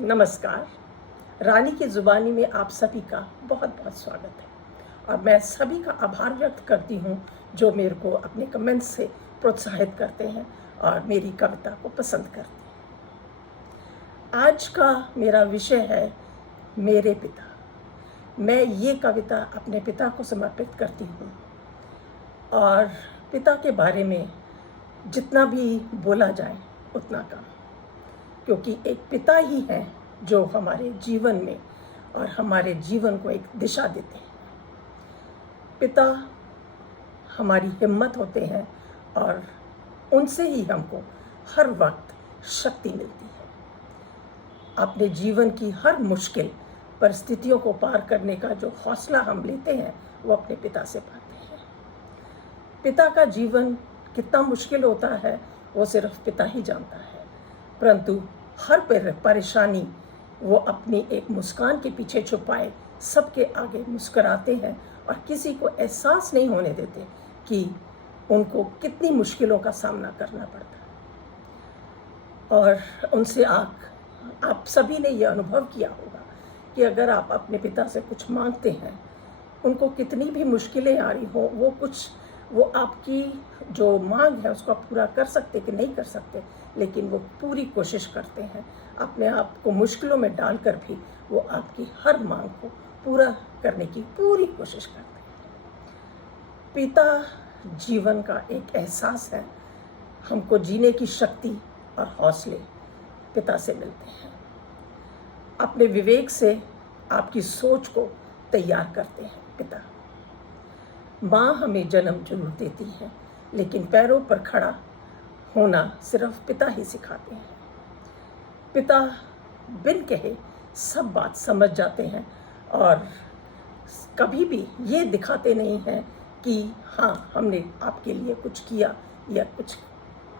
नमस्कार। रानी की ज़ुबानी में आप सभी का बहुत बहुत स्वागत है और मैं सभी का आभार व्यक्त करती हूँ जो मेरे को अपने कमेंट्स से प्रोत्साहित करते हैं और मेरी कविता को पसंद करते हैं। आज का मेरा विषय है मेरे पिता। मैं ये कविता अपने पिता को समर्पित करती हूँ और पिता के बारे में जितना भी बोला जाए उतना कम, क्योंकि एक पिता ही है जो हमारे जीवन में और हमारे जीवन को एक दिशा देते हैं। पिता हमारी हिम्मत होते हैं और उनसे ही हमको हर वक्त शक्ति मिलती है। अपने जीवन की हर मुश्किल परिस्थितियों को पार करने का जो हौसला हम लेते हैं वो अपने पिता से पाते हैं। पिता का जीवन कितना मुश्किल होता है वो सिर्फ पिता ही जानता है, परंतु हर परेशानी वो अपनी एक मुस्कान के पीछे छुपाए सबके आगे मुस्कुराते हैं और किसी को एहसास नहीं होने देते कि उनको कितनी मुश्किलों का सामना करना पड़ता है। और उनसे आप सभी ने ये अनुभव किया होगा कि अगर आप अपने पिता से कुछ मांगते हैं, उनको कितनी भी मुश्किलें आ रही हो, वो आपकी जो मांग है उसको पूरा कर सकते कि नहीं कर सकते, लेकिन वो पूरी कोशिश करते हैं। अपने आप को मुश्किलों में डालकर भी वो आपकी हर मांग को पूरा करने की पूरी कोशिश करते हैं। पिता जीवन का एक एहसास है। हमको जीने की शक्ति और हौसले पिता से मिलते हैं। अपने विवेक से आपकी सोच को तैयार करते हैं पिता। माँ हमें जन्म जरूर देती है, लेकिन पैरों पर खड़ा होना सिर्फ पिता ही सिखाते हैं। पिता बिन कहे सब बात समझ जाते हैं और कभी भी ये दिखाते नहीं हैं कि हाँ हमने आपके लिए कुछ किया या कुछ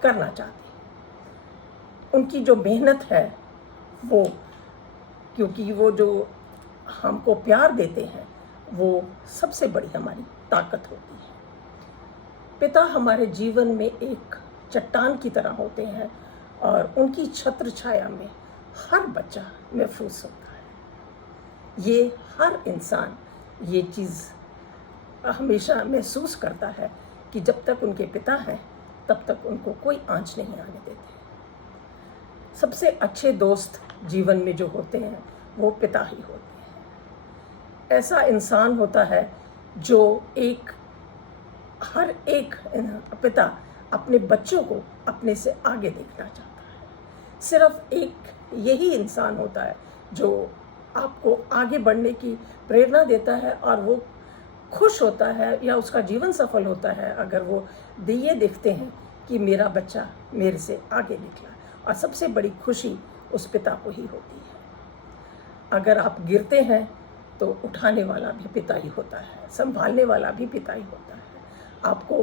करना चाहते। उनकी जो मेहनत है वो, क्योंकि वो जो हमको प्यार देते हैं वो सबसे बड़ी हमारी ताकत होती है। पिता हमारे जीवन में एक चट्टान की तरह होते हैं और उनकी छत्र छाया में हर बच्चा महफूज होता है। ये हर इंसान ये चीज़ हमेशा महसूस करता है कि जब तक उनके पिता हैं तब तक उनको कोई आंच नहीं आने देते। सबसे अच्छे दोस्त जीवन में जो होते हैं वो पिता ही होते हैं। ऐसा इंसान होता है जो हर एक पिता अपने बच्चों को अपने से आगे देखना चाहता है। सिर्फ एक यही इंसान होता है जो आपको आगे बढ़ने की प्रेरणा देता है और वो खुश होता है या उसका जीवन सफल होता है अगर वो ये देखते हैं कि मेरा बच्चा मेरे से आगे निकला। और सबसे बड़ी खुशी उस पिता को ही होती है। अगर आप गिरते हैं तो उठाने वाला भी पिता ही होता है, संभालने वाला भी पिता ही होता है, आपको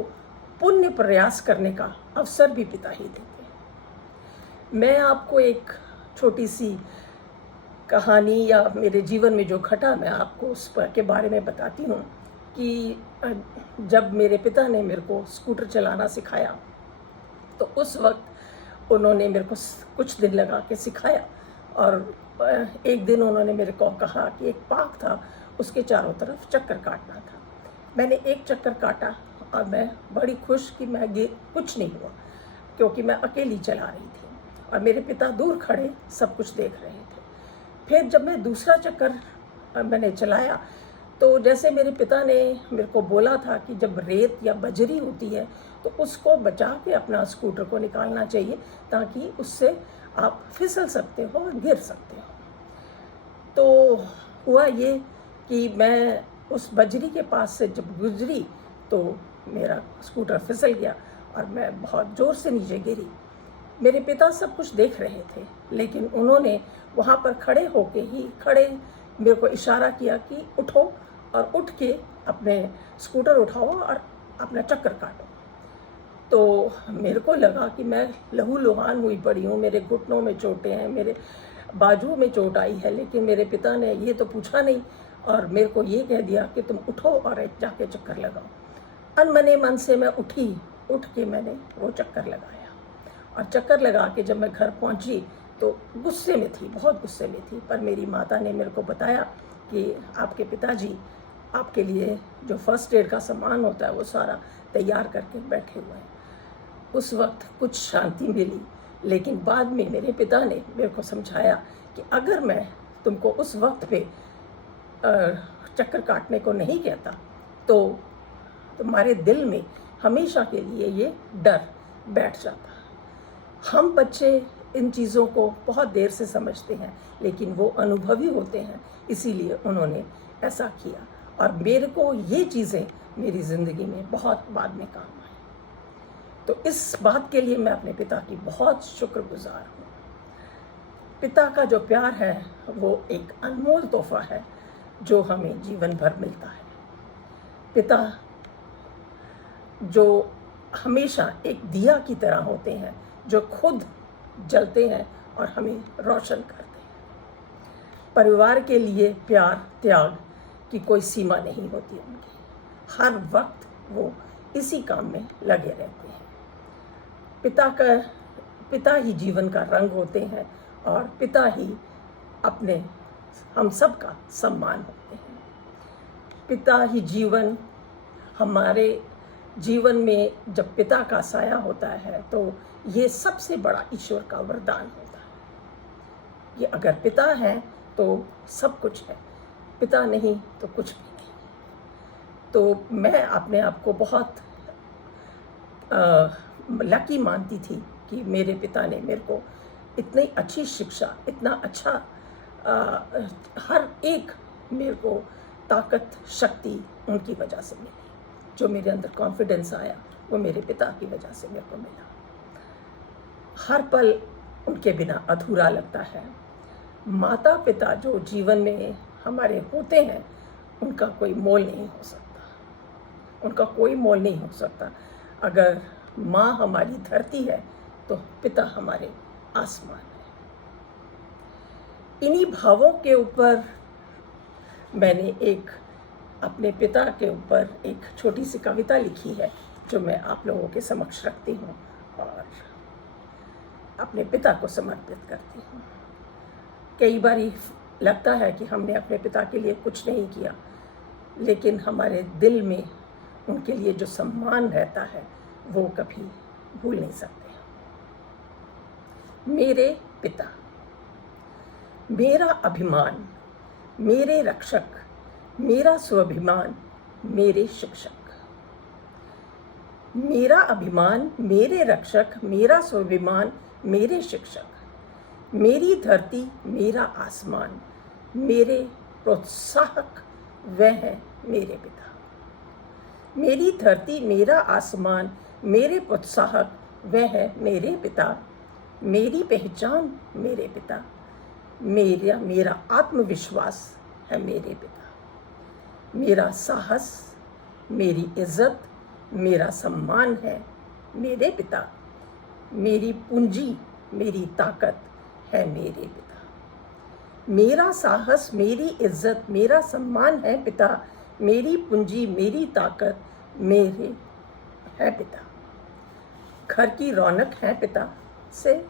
पुण्य प्रयास करने का अवसर भी पिता ही देते हैं। मैं आपको एक छोटी सी कहानी या मेरे जीवन में जो घटा मैं आपको उस पर के बारे में बताती हूँ कि जब मेरे पिता ने मेरे को स्कूटर चलाना सिखाया तो उस वक्त उन्होंने मेरे को कुछ दिन लगा के सिखाया और एक दिन उन्होंने मेरे को कहा कि एक पार्क था, उसके चारों तरफ चक्कर काटना था। मैंने एक चक्कर काटा और मैं बड़ी खुश कि कुछ नहीं हुआ, क्योंकि मैं अकेली चला रही थी और मेरे पिता दूर खड़े सब कुछ देख रहे थे। फिर जब मैं दूसरा चक्कर मैंने चलाया तो जैसे मेरे पिता ने मेरे को बोला था कि जब रेत या बजरी होती है तो उसको बचा के अपना स्कूटर को निकालना चाहिए ताकि उससे आप फिसल सकते हो और गिर सकते हो। तो हुआ ये कि मैं उस बजरी के पास से जब गुजरी तो मेरा स्कूटर फिसल गया और मैं बहुत ज़ोर से नीचे गिरी। मेरे पिता सब कुछ देख रहे थे, लेकिन उन्होंने वहाँ पर खड़े मेरे को इशारा किया कि उठो और उठ के अपने स्कूटर उठाओ और अपना चक्कर काटो। तो मेरे को लगा कि मैं लहूलुहान हुई पड़ी हूँ, मेरे घुटनों में चोटें हैं, मेरे बाजू में चोट आई है, लेकिन मेरे पिता ने ये तो पूछा नहीं और मेरे को ये कह दिया कि तुम उठो और जाके चक्कर लगाओ। अनमने मन से मैं उठ के मैंने वो चक्कर लगाया और चक्कर लगा के जब मैं घर पहुंची तो गुस्से में थी, बहुत गुस्से में थी। पर मेरी माता ने मेरे को बताया कि आपके पिताजी आपके लिए जो फर्स्ट एड का सामान होता है वो सारा तैयार करके बैठे हुए हैं। उस वक्त कुछ शांति मिली, लेकिन बाद में मेरे पिता ने मेरे को समझाया कि अगर मैं तुमको उस वक्त पे चक्कर काटने को नहीं कहता तो तुम्हारे दिल में हमेशा के लिए ये डर बैठ जाता। हम बच्चे इन चीज़ों को बहुत देर से समझते हैं, लेकिन वो अनुभवी होते हैं, इसीलिए उन्होंने ऐसा किया। और मेरे को ये चीज़ें मेरी ज़िंदगी में बहुत बाद में काम आई। तो इस बात के लिए मैं अपने पिता की बहुत शुक्रगुजार हूँ। पिता का जो प्यार है वो एक अनमोल तोहफा है जो हमें जीवन भर मिलता है। पिता जो हमेशा एक दिया की तरह होते हैं, जो खुद जलते हैं और हमें रोशन करते हैं। परिवार के लिए प्यार त्याग की कोई सीमा नहीं होती उनकी, हर वक्त वो इसी काम में लगे रहते हैं। पिता ही जीवन का रंग होते हैं और पिता ही अपने हम सब का सम्मान होते हैं। पिता ही जीवन, हमारे जीवन में जब पिता का साया होता है तो ये सबसे बड़ा ईश्वर का वरदान होता है। ये अगर पिता है तो सब कुछ है, पिता नहीं तो कुछ भी नहीं। तो मैं अपने आप को बहुत लकी मानती थी कि मेरे पिता ने मेरे को इतनी अच्छी शिक्षा, इतना अच्छा हर एक मेरे को ताकत शक्ति उनकी वजह से मिली। जो मेरे अंदर कॉन्फिडेंस आया वो मेरे पिता की वजह से मेरे को मिला। हर पल उनके बिना अधूरा लगता है। माता पिता जो जीवन में हमारे होते हैं उनका कोई मोल नहीं हो सकता, उनका कोई मोल नहीं हो सकता। अगर माँ हमारी धरती है तो पिता हमारे आसमान है। इन्हीं भावों के ऊपर मैंने अपने पिता के ऊपर एक छोटी सी कविता लिखी है जो मैं आप लोगों के समक्ष रखती हूँ और अपने पिता को समर्पित करती हूँ। कई बार लगता है कि हमने अपने पिता के लिए कुछ नहीं किया, लेकिन हमारे दिल में उनके लिए जो सम्मान रहता है वो कभी भूल नहीं सकते। मेरे पिता, मेरा अभिमान, मेरे रक्षक, मेरा स्वाभिमान, मेरे शिक्षक। मेरा अभिमान, मेरे रक्षक, मेरा स्वाभिमान, मेरे शिक्षक। मेरी धरती, मेरा आसमान, मेरे प्रोत्साहक वह है मेरे पिता। मेरी धरती, मेरा आसमान, मेरे प्रोत्साहक वह है मेरे पिता। मेरी पहचान मेरे पिता, मेरा आत्मविश्वास है मेरे पिता। मेरा साहस, मेरी इज्जत, मेरा सम्मान है मेरे पिता। मेरी पूंजी, मेरी ताकत है मेरे पिता। मेरा साहस, मेरी इज्जत, मेरा सम्मान है पिता। मेरी पूंजी, मेरी ताकत मेरे है पिता। घर की रौनक है पिता से,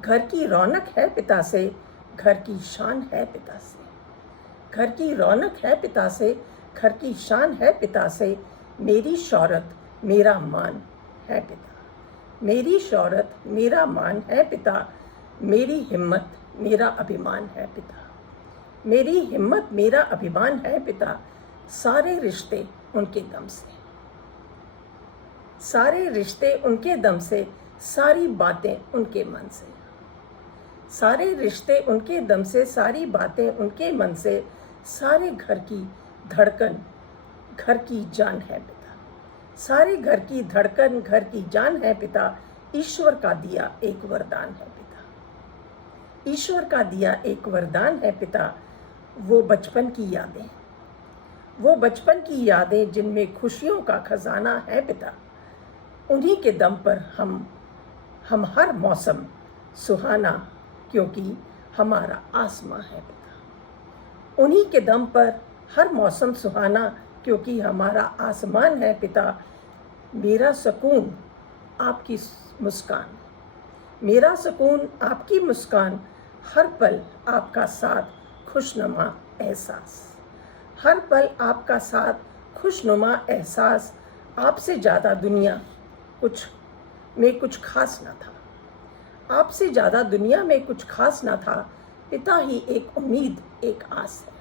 घर की रौनक है पिता से, घर की शान है पिता से। घर की रौनक है पिता से, घर की शान है पिता से। मेरी शौहरत, मेरा मान है पिता। मेरी शौहरत, मेरा मान है पिता। मेरी हिम्मत, मेरा अभिमान है पिता। मेरी हिम्मत, मेरा अभिमान है पिता। सारे रिश्ते उनके दम से, सारे रिश्ते उनके दम से, सारी बातें उनके मन से। सारे रिश्ते उनके दम से, सारी बातें उनके मन से। सारे घर की धड़कन, घर की जान है पिता। सारे घर की धड़कन, घर की जान है पिता। ईश्वर का दिया एक वरदान है पिता। ईश्वर का दिया एक वरदान है पिता। वो बचपन की यादें, वो बचपन की यादें जिनमें खुशियों का खजाना है पिता। उन्हीं के दम पर हम हर मौसम सुहाना, क्योंकि हमारा आसमां है पिता। उन्हीं के दम पर हर मौसम सुहाना, क्योंकि हमारा आसमान है पिता। मेरा सुकून आपकी मुस्कान, मेरा सुकून आपकी मुस्कान, हर पल आपका साथ खुशनुमा एहसास, हर पल आपका साथ खुशनुमा एहसास। आपसे ज़्यादा दुनिया कुछ खास ना था, आपसे ज़्यादा दुनिया में कुछ खास ना था। पिता ही एक उम्मीद एक आस है,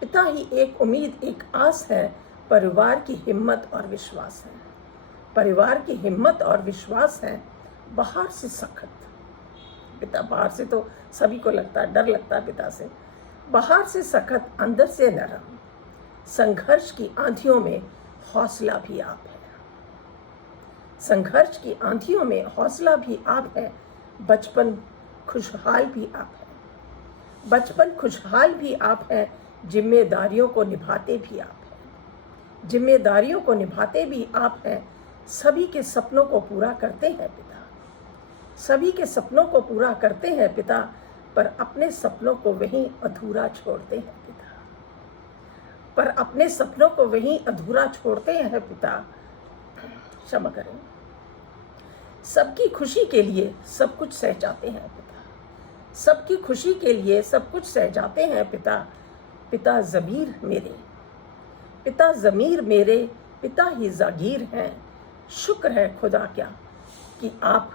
पिता ही एक उम्मीद एक आस है। परिवार की हिम्मत और विश्वास है, परिवार की हिम्मत और विश्वास है। बाहर से सख्त पिता, बाहर से तो सभी को लगता है, डर लगता है पिता से। बाहर से सख्त, अंदर से नरम, संघर्ष की आंधियों में हौसला भी आप है, संघर्ष की आंधियों में हौसला भी आप है। बचपन खुशहाल भी आप है, बचपन खुशहाल भी आप है। जिम्मेदारियों को निभाते भी आप हैं, जिम्मेदारियों को निभाते भी आप हैं। सभी के सपनों को पूरा करते हैं पिता, सभी के सपनों को पूरा करते हैं पिता, पर अपने सपनों को वहीं अधूरा छोड़ते हैं पिता, पर अपने सपनों को वहीं अधूरा छोड़ते हैं पिता। क्षमा करें। सबकी खुशी के लिए सब कुछ सह जाते हैं पिता, सबकी खुशी के लिए सब कुछ सह जाते हैं पिता। पिता ज़मीर मेरे, पिता ज़मीर मेरे, पिता ही जागीर हैं। शुक्र है खुदा क्या कि आप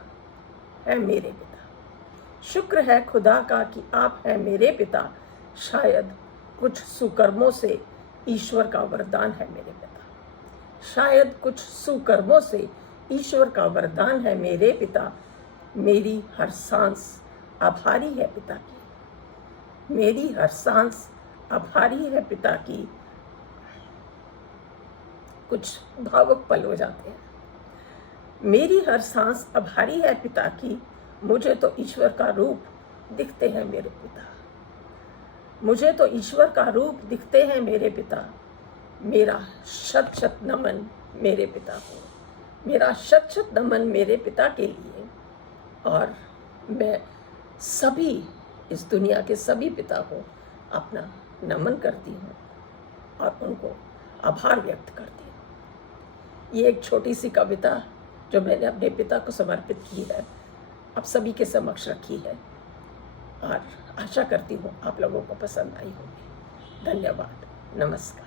हैं मेरे पिता, शुक्र है खुदा का कि आप हैं मेरे पिता। शायद कुछ सुकर्मों से ईश्वर का वरदान है मेरे पिता, शायद कुछ सुकर्मों से ईश्वर का वरदान है मेरे पिता। मेरी हर सांस आभारी है पिता की, मेरी हर सांस आभारी है पिता की। कुछ भावुक पल हो जाते हैं। मेरी हर सांस आभारी है पिता की। मुझे तो ईश्वर का रूप दिखते हैं मेरे पिता, मुझे तो ईश्वर का रूप दिखते हैं मेरे पिता। मेरा शत शत नमन मेरे पिता को, मेरा शत शत नमन मेरे पिता के लिए। और मैं सभी इस दुनिया के सभी पिता को अपना नमन करती हूँ और उनको आभार व्यक्त करती हूँ। ये एक छोटी सी कविता जो मैंने अपने पिता को समर्पित की है, आप सभी के समक्ष रखी है और आशा करती हूँ आप लोगों को पसंद आई होगी। धन्यवाद, नमस्कार।